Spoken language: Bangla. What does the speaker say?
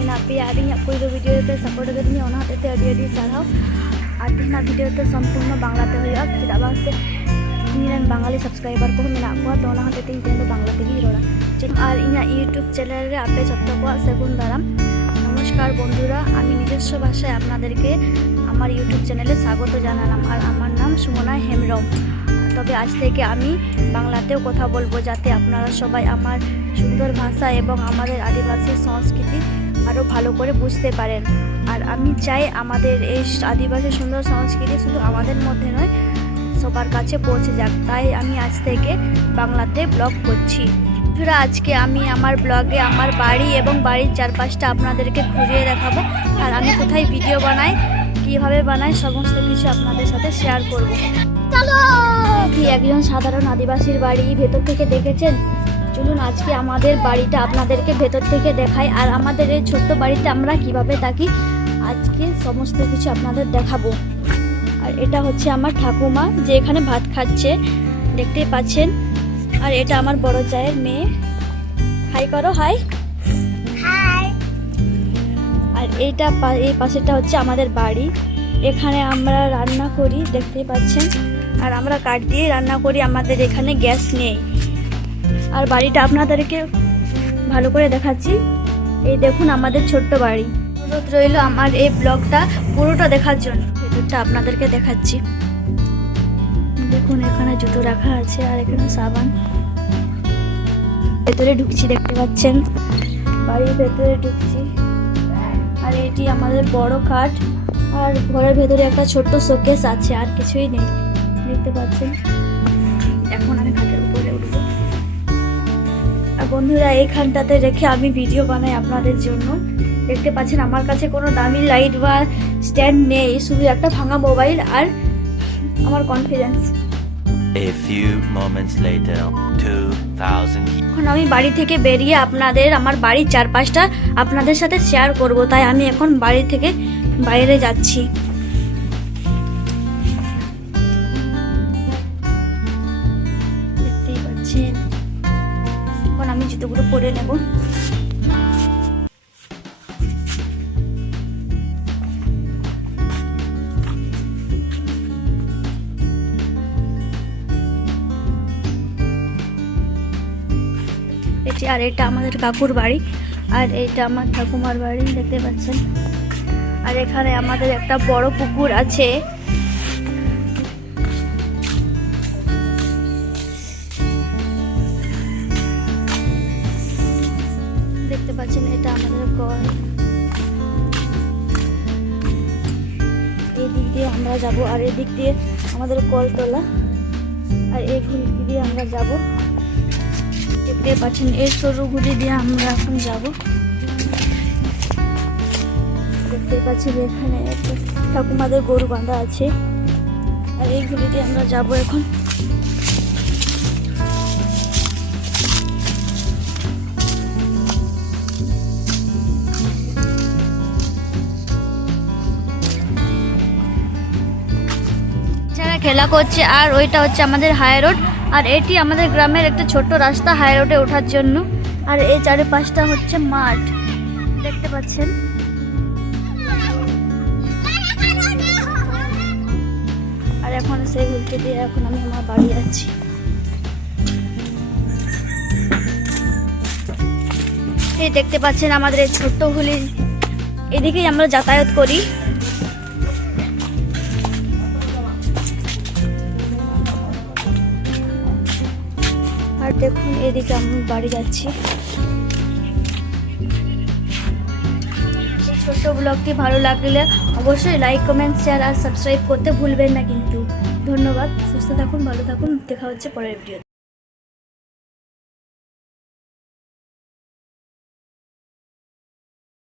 ᱢᱮᱱᱟᱜ ᱯᱮᱭᱟ ᱟᱨ ᱤᱧᱟᱹᱜ ᱯᱳᱭᱞᱳ ᱵᱷᱤᱰᱤᱭᱳ ᱨᱮᱯᱮ ᱥᱟᱯᱳᱨᱴ ᱟᱠᱟᱫᱤᱧᱟ ᱚᱱᱟ ᱦᱚᱛᱮᱡ ᱛᱮ ᱟᱹᱰᱤ ᱟᱹᱰᱤ ᱥᱟᱨᱦᱟᱣ। ᱟᱨ ᱛᱮᱦᱮᱧᱟᱜ ᱵᱷᱤᱰᱤᱭᱳ ᱫᱚ ᱥᱚᱢᱯূর্ণ ᱵᱟᱝᱞᱟᱛᱮ ᱦᱩᱭᱩᱜᱼᱟ, ᱪᱮᱫᱟᱜ ᱵᱟᱝ ᱥᱮ ᱤᱧᱨᱮᱱ ᱵᱟঙᱟᱞᱤ ᱥᱟᱵᱥᱠᱨᱟইবার ᱠᱚᱦᱚᱸ ᱢᱮᱱᱟᱜ ᱠᱚᱣᱟ, ᱛᱚ ᱚᱱᱟ ᱦᱚᱛᱮᱡ ᱛᱮ ᱤᱧ ᱛᱮᱦᱮᱧ ᱫᱚ ᱵᱟᱝᱞᱟ ᱛᱮᱜᱮᱧ ᱨᱚᱲᱟ। আর ইᱧᱟᱹᱜ ইউটিউব চ্যানেলে আপে ᱡᱚᱛᱚ ᱠᱚᱣᱟᱜ ᱥᱟᱹᱜᱩᱱ দারাম। নমস্কার বন্ধুরা, আমি নিজস্ব ভাষায় আপনাদেরকে আমার ইউটিউব চ্যানেলে স্বাগত জানালাম। আর আমার নাম সুমনা হেমব্রম। তবে আজ থেকে আমি বাংলাতেও কথা বলবো, যাতে আপনারা সবাই আমার সুন্দর ভাষা এবং আমাদের আদিবাসী সংস্কৃতি আরও ভালো করে বুঝতে পারেন। আর আমি চাই আমাদের এই আদিবাসী সুন্দর সংস্কৃতি শুধু আমাদের মধ্যে নয়, সবার কাছে পৌঁছে যাক। তাই আমি আজ থেকে বাংলাতে ব্লগ করছি। বন্ধুরা, আজকে আমি আমার ব্লগে আমার বাড়ি এবং বাড়ির চারপাশটা আপনাদেরকে ঘুরিয়ে দেখাবো। আর আমি কোথায় ভিডিও বানাই, কীভাবে বানাই, সমস্ত কিছু আপনাদের সাথে শেয়ার করব। চলো, কি একজন সাধারণ আদিবাসীর বাড়ি ভেতর থেকে দেখেছেন? চলুন আজকে আমাদের বাড়িটা আপনাদেরকে ভেতর থেকে দেখাই। আর আমাদের এই ছোট্ট বাড়িতে আমরা কিভাবে থাকি আজকে সমস্ত কিছু আপনাদের দেখাবো। আর এটা হচ্ছে আমার ঠাকুমা, যে এখানে ভাত খাচ্ছে, দেখতেই পাচ্ছেন। আর এটা আমার বড় জায়ের মেয়ে। হাই করো, হাই হাই। আর এইটা এই পাশেটা হচ্ছে আমাদের বাড়ি, এখানে আমরা রান্না করি, দেখতেই পাচ্ছেন। আর আমরা কাঠ দিয়ে রান্না করি, আমাদের এখানে গ্যাস নেই। আর বাড়িটা আপনাদেরকে ভালো করে দেখাচ্ছি, এই দেখুন আমাদের ছোট্ট বাড়ি। অনুরোধ রইল আমার এই ব্লগটা পুরোটা দেখার জন্য। ভেতরটা আপনাদেরকে দেখাচ্ছি, দেখুন এখানে জুতো রাখা আছে আর এখানে সাবান। ভেতরে ঢুকছি, দেখতে পাচ্ছেন বাড়ির ভেতরে ঢুকছি। আর এটি আমাদের বড় খাট, আর ঘরের ভেতরে একটা ছোট্ট শোকেস আছে, আর কিছুই নেই, দেখতে পাচ্ছেন। এখন আমি খাটের উপরে উঠবো। আর বন্ধুরা, এইখানটাতে রেখে আমি ভিডিও বানাই আপনাদের জন্য। দেখতে পাচ্ছেন আমার কাছে কোনো দামি লাইট বা স্ট্যান্ড নেই, শুধু একটা ভাঙা মোবাইল আর আমার confidence. A few moments later, 2000 এখন আমি বাড়ি থেকে বেরিয়ে আপনাদের আমার বাড়ির চারপাশটা আপনাদের সাথে শেয়ার করব। তাই আমি এখন বাড়ি থেকে বাইরে যাচ্ছি। দেখতেই পাচ্ছেন, এখন আমি জুতোগুলো পরে নেব। আর এটা আমাদের কাকুর বাড়ি, আর এটা আমার ঠাকুমার বাড়ি, দেখতে পাচ্ছেন। আর এখানে আমাদের একটা বড় পুকুর আছে। দেখতে পাচ্ছেন, এটা আমাদের ঘর। এই দিক দিয়ে আমরা যাব, আর এই দিক দিয়ে আমাদের কলতলা, আর এই ঘুড়ি দিয়ে আমরা যাব। দেখতে পাচ্ছেন এই সরু ঘুড়ি দিয়ে আমরা এখন যাব। দেখতে পাচ্ছি এখানে ঠাকুমাদের গরু বাঁধা আছে, আর এই ঘুড়ি দিয়ে আমরা যাব এখন। যারা খেলা করছে, আর ওইটা হচ্ছে আমাদের হাই রোড। আর এটি আমাদের গ্রামের একটা ছোট্ট রাস্তা হাই রোডে ওঠার জন্য। আর এই চারিপাশটা হচ্ছে মাঠ, দেখতে পাচ্ছেন। আর এখন সেই ঘুরতে দিয়ে এখন আমি আমার বাড়ি যাচ্ছি। এই দেখতে পাচ্ছেন আমাদের এই ছোট্ট হুলি, এদিকেই আমরা যাতায়াত করি। আর দেখুন এদিকে আমি বাড়ি যাচ্ছি। এই ছোট্ট ব্লগটি ভালো লাগলে অবশ্যই লাইক, কমেন্ট, শেয়ার আর সাবস্ক্রাইব করতে ভুলবেন না কিন্তু। ধন্যবাদ, সুস্থ থাকুন, ভালো থাকুন, দেখা হচ্ছে পরের ভিডিও।